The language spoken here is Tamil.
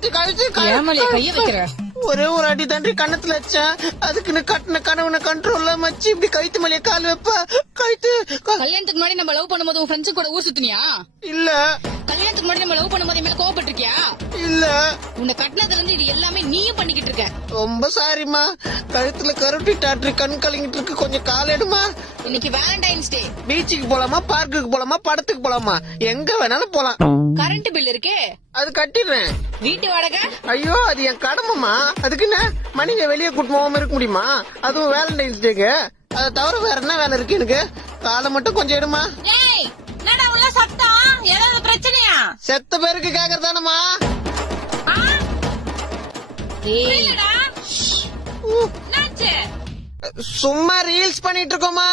ஏமாலியா கைய வைக்கிற? ஒரே ஒரு அடி தாண்டி கண்ணத்துல வச்சேன். அதுக்குன்னு கட்டின கனவுன கண்ட்ரோல்ல மச்சி இப்படி கழுத்து மேலே கால் வைப்ப. கழுத்து கல்யாணத்துக்கு முன்னாடி நம்ம லவ் பண்ணும்போது உன் ஃப்ரெண்ட்ஸ் கூட ஊர் சுத்தினியா? இல்ல. கல்யாணத்துக்கு முன்னாடி நம்ம லவ் பண்ணும்போது மேல கோவப்பட்டிருக்கியா? இல்ல. உன்னை கட்டினதுல இருந்து இது எல்லாமே நீயும் பண்ணிக்கிட்டு இருக்க. ரொம்ப சாரிமா. கழுத்துல கருட்டி டாக்டர் கண் கலங்கிட்டு இருக்கு. கொஞ்சம் கால் எடுமா. இன்னைக்கு வேலண்டைன்ஸ் டே. பீச்சுக்கு போலாமா, பார்க்குக்கு போலாமா, படத்துக்கு போலாமா, எங்க வேணாலும் போலாம். கரண்ட் பில் இருக்கே அது கட்டிடுறேன். வீட்டு வாடகை? ஐயோ அது என் கடமைமா. அதுக்கு என்ன மணிங்க வெளியே கூட்டு போகாம இருக்க முடியுமா? அதுவும் வேலண்டைன்ஸ் டேக்கு. அதை தவிர வேற என்ன வேலை இருக்கு எனக்கு? காலை மட்டும் கொஞ்சம் எடுமா. என்னடா உள்ள சத்தம்? ஏதாவது பிரச்சனையா? செத்த பேருக்கு கேக்குறதானமா? என்னாச்சு? சும்மா ரீல்ஸ் பண்ணிட்டு இருக்கோமா.